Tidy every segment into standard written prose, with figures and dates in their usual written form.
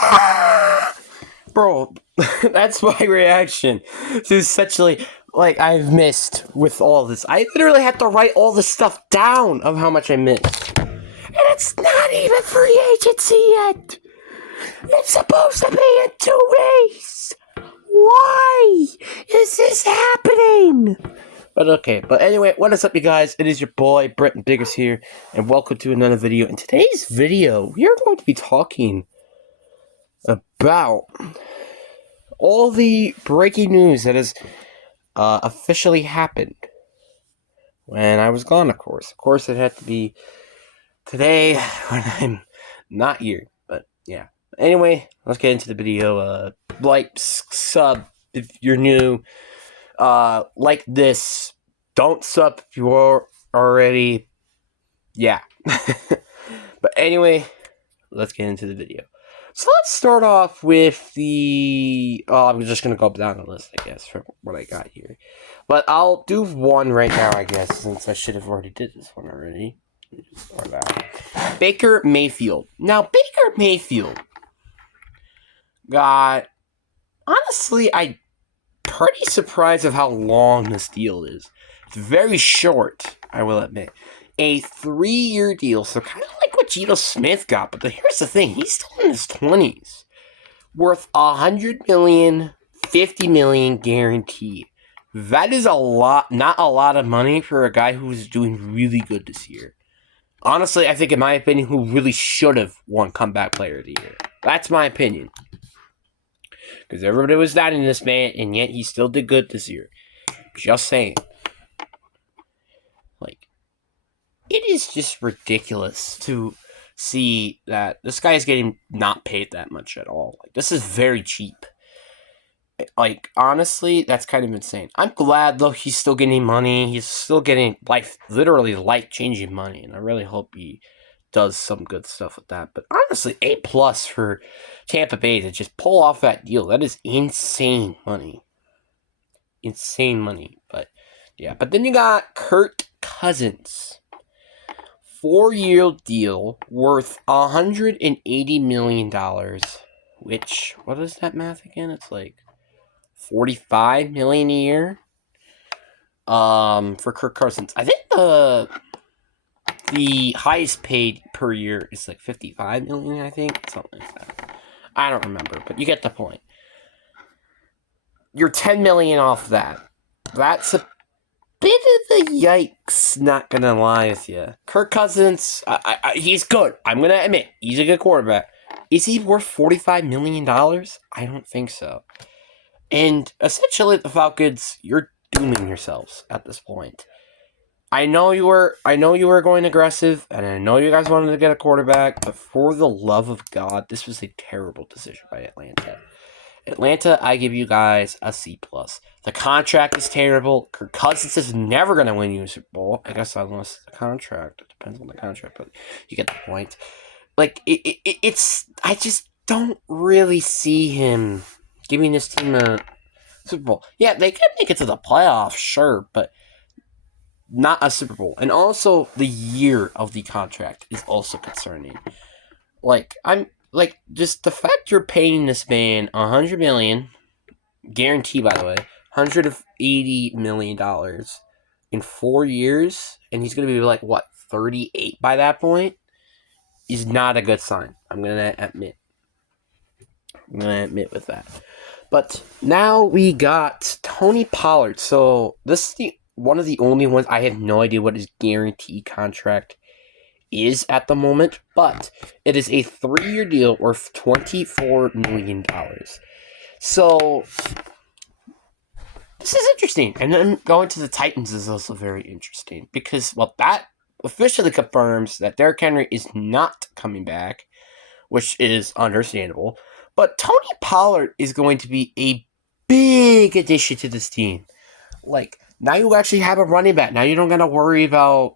Ah! Bro, that's my reaction to essentially like I've missed with all this. I literally had to write all the stuff down of how much I missed. And it's not even free agency yet. It's supposed to be in 2 weeks. Why is this happening? But okay, but anyway, what is up, you guys? It is your boy, Brenton Biggers here, and welcome to another video. In today's video, we are going to be talking about all the breaking news that has officially happened when I was gone, of course. Of course, it had to be today when I'm not here, but yeah. Anyway, let's get into the video. Like, sub if you're new. Like this. Don't sub if you are already. Yeah. But anyway, let's get into the video. So let's start off with the. Oh, I'm just gonna go down the list, I guess, for what I got here. But I'll do one right now, I guess, since I should have already did this one already. Or that. Baker Mayfield. Now, Baker Mayfield got. Honestly, I'm pretty surprised of how long this deal is. It's very short, I will admit. A 3-year deal, so kind of like what Geno Smith got. But here's the thing, he's still in his 20s. Worth $100 million, $50 million guaranteed. That is a lot, not a lot of money for a guy who's doing really good this year. Honestly, I think, in my opinion, who really should have won Comeback Player of the Year. That's my opinion. Because everybody was doubting this man, and yet he still did good this year. Just saying. Like, it is just ridiculous to see that this guy is getting not paid that much at all. Like, this is very cheap. Like, honestly, that's kind of insane. I'm glad, though, he's still getting money. He's still getting literally life-changing money, and I really hope he does some good stuff with that. But honestly, A+ for Tampa Bay to just pull off that deal. That is insane money. Insane money. But yeah, but then you got Kirk Cousins. 4-year deal worth $180 million. Which, what is that math again? It's like $45 million a year. For Kirk Cousins. I think the highest paid per year is like $55 million, I think. Something like that. I don't remember, but you get the point. You're $10 million off that. That's a bit of a yikes, not gonna lie with you. Kirk Cousins, he's good. I'm gonna admit, he's a good quarterback. Is he worth $45 million? I don't think so. And essentially, the Falcons, you're dooming yourselves at this point. I know you were going aggressive, and I know you guys wanted to get a quarterback, but for the love of God, this was a terrible decision by Atlanta. Atlanta, I give you guys a C+. The contract is terrible. Kirk Cousins is never going to win you a Super Bowl. I guess unless the contract. It depends on the contract, but you get the point. Like, it's... I just don't really see him giving this team a Super Bowl. Yeah, they could make it to the playoffs, sure, but not a Super Bowl. And also, the year of the contract is also concerning. Just the fact you're paying this man $100 million, guaranteed, by the way, $180 million in 4 years, and he's going to be like, what, 38 by that point, is not a good sign. I'm going to admit. With that. But now we got Tony Pollard. So this is one of the only ones I have no idea what his guaranteed contract is at the moment, but it is a 3-year deal worth $24 million. So this is interesting. And then going to the Titans is also very interesting because, well, that officially confirms that Derrick Henry is not coming back, which is understandable. But Tony Pollard is going to be a big addition to this team. Like, now you actually have a running back. Now you don't got to worry about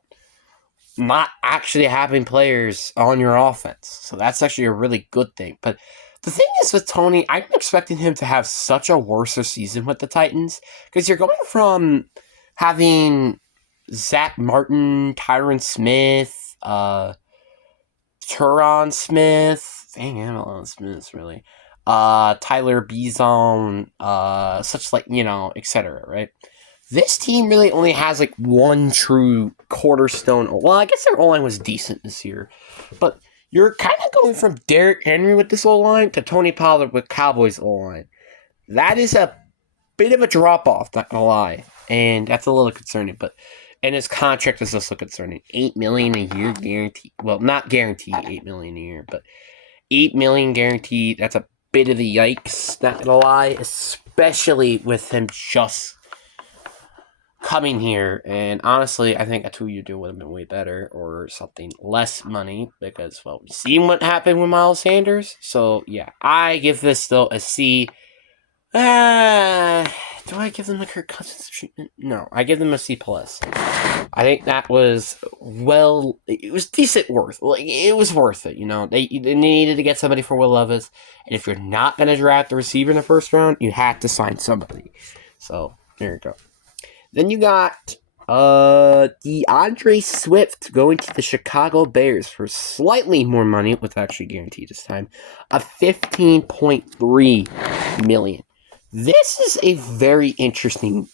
not actually having players on your offense. So that's actually a really good thing. But the thing is with Tony, I'm expecting him to have such a worse season with the Titans. Because you're going from having Zach Martin, Tyron Smith, Tyron Smith, dang, I have a lot of minutes, really. Tyler Beazon, such like, etc., right? This team really only has like one true cornerstone. Well, I guess their O-line was decent this year. But you're kind of going from Derrick Henry with this O-line to Tony Pollard with Cowboys O-line. That is a bit of a drop-off, not gonna lie. And that's a little concerning, and his contract is also concerning. $8 million a year guaranteed. Well, not guaranteed $8 million a year, but $8 million guaranteed. That's a bit of a yikes, not gonna lie, especially with him just coming here. And honestly, I think a 2-year deal would have been way better, or something less money, because, well, we've seen what happened with Miles Sanders. So yeah, I give this still a C. Do I give them the Kirk Cousins treatment? No, I give them a C plus. I think that was it was decent worth. Like, it was worth it. They needed to get somebody for Will Levis, and if you're not gonna draft a receiver in the first round, you have to sign somebody. So there you go. Then you got DeAndre Swift going to the Chicago Bears for slightly more money, with actually guaranteed this time, of $15.3 million. This is a very interesting,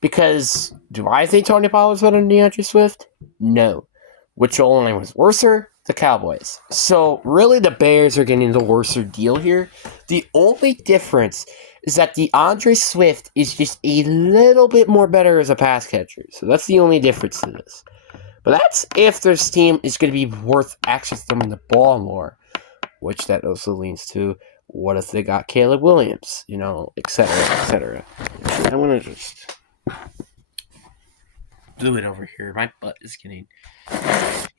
because do I think Tony Pollard's better than DeAndre Swift? No. Which O-line was worser? The Cowboys. So really the Bears are getting the worser deal here. The only difference is that DeAndre Swift is just a little bit more better as a pass catcher. So that's the only difference to this. But that's if this team is going to be worth actually throwing the ball more, which that also leans to, what if they got Caleb Williams, etc., etc. I want to just do it over here. My butt is getting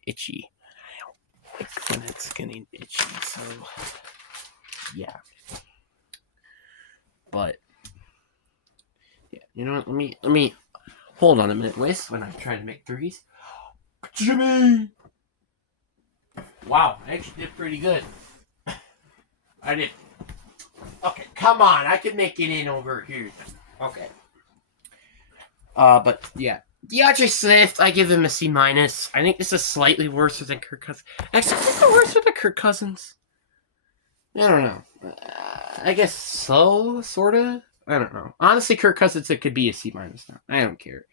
itchy. And it's getting itchy, so yeah. But yeah, you know what? Let me hold on a minute, Liz, when I'm trying to make threes. Jimmy! Wow, I actually did pretty good. I did. Okay, come on, I can make it in over here. Okay. But yeah, DeAndre Swift, I give him a C minus. I think this is slightly worse than Kirk Cousins. Actually, is it worse than Kirk Cousins? I don't know. I guess so, sorta. I don't know. Honestly, Kirk Cousins, it could be a C minus now. I don't care.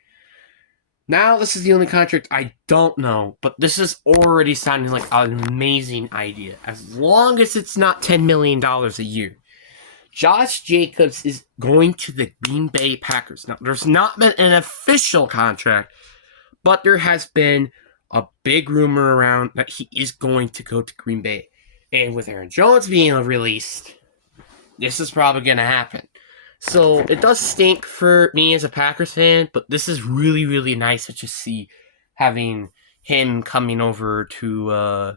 Now, this is the only contract I don't know, but this is already sounding like an amazing idea. As long as it's not $10 million a year. Josh Jacobs is going to the Green Bay Packers. Now, there's not been an official contract, but there has been a big rumor around that he is going to go to Green Bay. And with Aaron Jones being released, this is probably going to happen. So it does stink for me as a Packers fan, but this is really, really nice to just see having him coming over to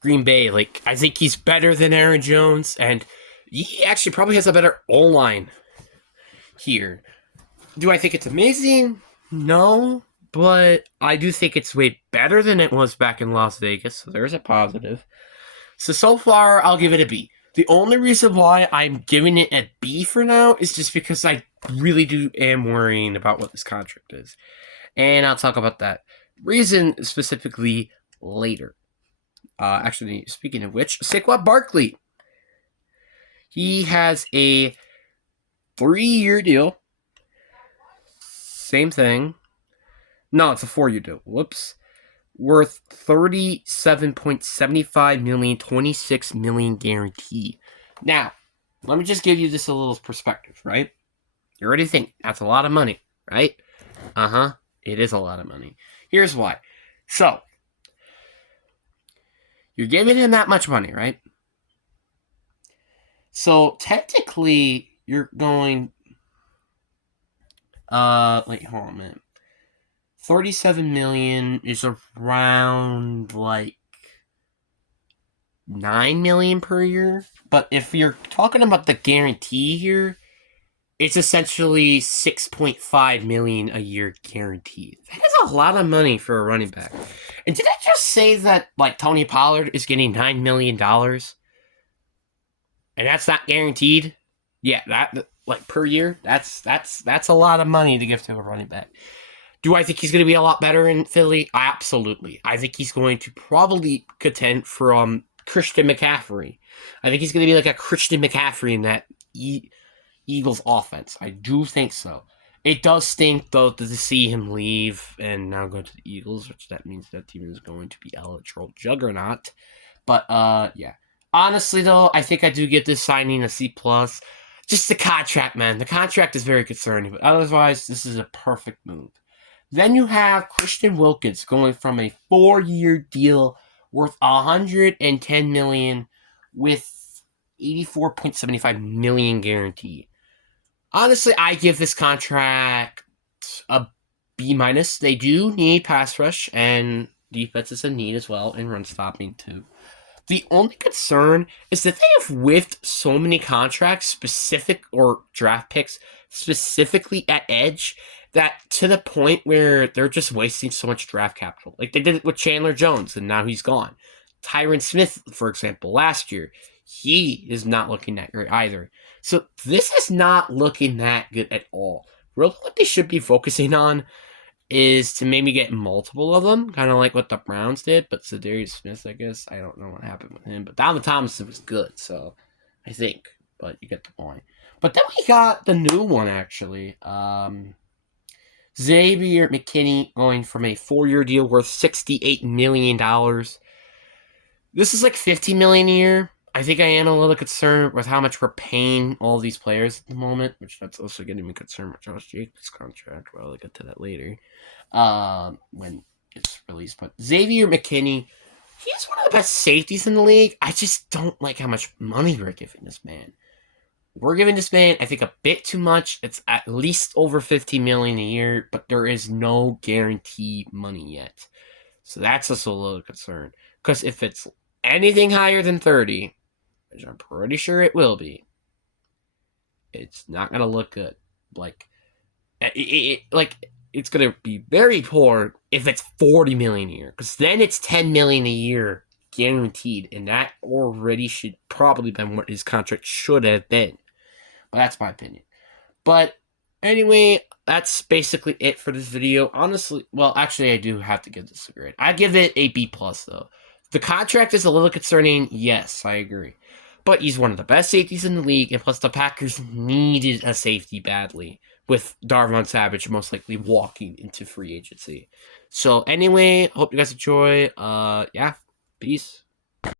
Green Bay. Like, I think he's better than Aaron Jones, and he actually probably has a better O-line here. Do I think it's amazing? No, but I do think it's way better than it was back in Las Vegas, so there's a positive. So far, I'll give it a B. The only reason why I'm giving it a B for now is just because I really am worrying about what this contract is. And I'll talk about that reason specifically later. Actually, speaking of which, Saquon Barkley. He has a 3-year deal. Same thing. No, it's a 4-year deal. Whoops. Worth $37.75 million, $26 million guaranteed. Now, let me just give you this a little perspective, right? You already think that's a lot of money, right? It is a lot of money. Here's why. So, you're giving him that much money, right? So, technically, you're going... hold on a minute. $37 million is around, like, $9 million per year. But if you're talking about the guarantee here, it's essentially $6.5 million a year guaranteed. That is a lot of money for a running back. And did I just say that, like, Tony Pollard is getting $9 million? And that's not guaranteed? Yeah, that, like, per year? That's a lot of money to give to a running back. Do I think he's going to be a lot better in Philly? Absolutely. I think he's going to probably contend for Christian McCaffrey. I think he's going to be like a Christian McCaffrey in that Eagles offense. I do think so. It does stink, though, to see him leave and now go to the Eagles, which that means that team is going to be a literal juggernaut. But, yeah. Honestly, though, I think I do get this signing a C+. Just the contract, man. The contract is very concerning, but otherwise, this is a perfect move. Then you have Christian Wilkins going from a 4-year deal worth $110 million with $84.75 million guaranteed. Honestly, I give this contract a B-. They do need pass rush, and defense is a need as well, and run stopping too. The only concern is that they have whiffed so many contracts specific or draft picks specifically at edge that to the point where they're just wasting so much draft capital. Like they did it with Chandler Jones, and now he's gone. Tyron Smith, for example, last year, he is not looking that great either. So this is not looking that good at all. Really, what they should be focusing on is to maybe get multiple of them, kind of like what the Browns did. But Zadarius Smith, I guess, I don't know what happened with him. But Dalvin Thomas was good, so I think. But you get the point. But then we got the new one, actually. Xavier McKinney going from a 4-year deal worth $68 million. This is like $50 million a year. I think I am a little concerned with how much we're paying all these players at the moment, which that's also getting me concerned with Josh Jacobs' contract. Well, I'll get to that later when it's released. But Xavier McKinney, he's one of the best safeties in the league. I just don't like how much money we're giving this man. We're giving this man, I think, a bit too much. It's at least over $50 million a year, but there is no guarantee money yet. So that's also a little concern. Because if it's anything higher than 30, which I'm pretty sure it will be, it's not going to look good. Like, it's going to be very poor if it's $40 million a year. Because then it's $10 million a year guaranteed. And that already should probably been what his contract should have been. But that's my opinion. But anyway, that's basically it for this video. Honestly, well, actually, I do have to give this a grade. I give it a B+, though. The contract is a little concerning. Yes, I agree. But he's one of the best safeties in the league, and plus the Packers needed a safety badly, with Darvon Savage most likely walking into free agency. So anyway, hope you guys enjoy. Yeah, peace.